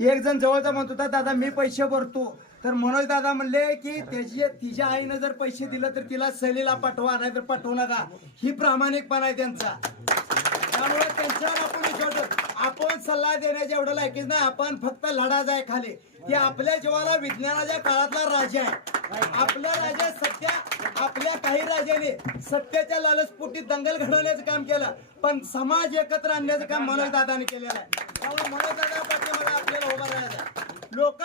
एक जण जवळचा म्हणत होता, दादा मी पैसे भरतो, तर मनोज दादा म्हणले की तिच्या आईनं जर पैसे दिलं तर तिला सहलीला पाठवा, नाही तर पाठवू नका. ही प्रामाणिकपणा आहे त्यांचा. त्यामुळे त्यांच्यावर आपण विचारतो, आपण सल्ला देण्याच्या एवढं लायकीच नाही, आपण फक्त लढा जाय खाली. की आपल्या जीवाला विज्ञानाच्या काळातला राजा आहे. आपला राजा सत्य, आपल्या काही राजाने सत्याच्या लालचपोटी दंगल घडवण्याचं काम केलं, पण समाज एकत्र आणण्याचं काम मनोज दादाने केलेलं आहे. त्यामुळे मनोज दादा पाठीमागे आपल्याला उभा राहायचं. लोक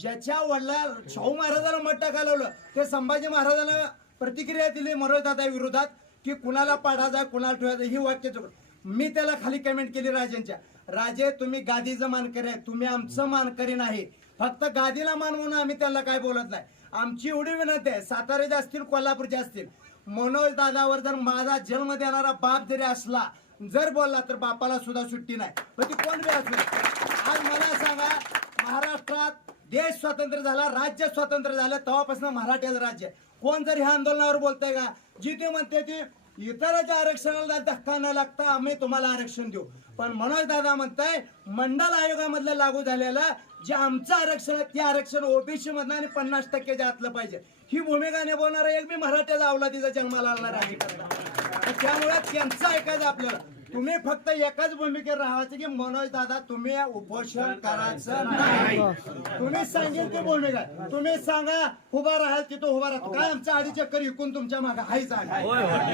ज्याच्या वडिला शाहू महाराजांना मत टाकायला ते संभाजी महाराजांना प्रतिक्रिया दिली मनोज दादा विरोधात की कुणाला पाडायचा कुणाला ठेवायचं, ही वाक्य चुक. मी त्याला खाली कमेंट केली राजेंच्या, राजे तुम्ही गादीचं मानकरी आहे, तुम्ही आमचं मानकरी नाही. फक्त गादीला मान म्हणून आम्ही त्याला काय बोलत नाही. आमची एवढी विनंती आहे, साताऱ्याचे असतील कोल्हापूरचे असतील, मनोज दादावर जर माझा जन्म देणारा बाप जरी असला, जर बोलला तर बापाला सुद्धा सुट्टी नाही. पण ती कोण बी असू. आज मला सांगा, महाराष्ट्रात देश स्वतंत्र झाला, राज्य स्वतंत्र झालं, तेव्हापासून मराठ्याचं राज्य. कोण जर ह्या आंदोलनावर बोलतंय का? जी ते म्हणते ती इतरांच्या आरक्षणाला धक्का न लागता आम्ही तुम्हाला आरक्षण देऊ. पण मनोज दादा म्हणताय मंडल आयोगामधलं लागू झालेलं जे आमचं आरक्षण आहे ते आरक्षण ओबीसी मधलं आणि 50% आतलं पाहिजे. ही भूमिका निभावणारा एक मी मराठ्याचा अवलादीचा जन्माला आणणारा आहे. त्यामुळे त्यांचं ऐकायचं आपल्याला. तुम्ही फक्त एकाच भूमिकेत राहायचं की मनोज दादा तुम्ही उपोषण करायचं नाही. तुम्ही सांगेल ती भूमिका, तुम्ही सांगा उभा राहाल तिथं उभा राहतो. काय आमच्या आधी चक्कर इकून तुमच्या मागे हाय सांगा,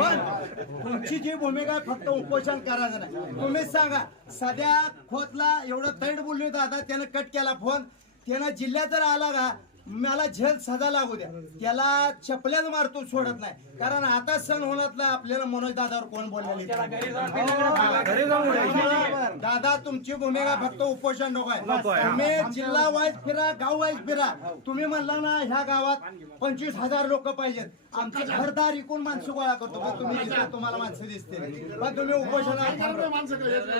पण तुमची जी भूमिका फक्त उपोषण करायचं नाही. तुम्ही सांगा, सध्या खोतला एवढं तैड बोलली दादा, त्यानं कट केला फोन, त्यानं जिल्ह्यात जर आला का मला जेल सजा लागू द्या, त्याला चपल्याच मारतो सोडत नाही. कारण आता सण होणार नाही आपल्याला मनोज दादावर कोण बोलले. दादा तुमची भूमिका फक्त उपोषण नको आहे. तुम्ही जिल्हा वाईज फिरा, गाव वाईज फिरा. तुम्ही म्हणला ना ह्या गावात 25,000 लोक पाहिजेत, आमचे घरदार इकून माणसं गोळा करतो, पण तुम्ही तुम्हाला माणसं दिसते, पण तुम्ही उपोषणाला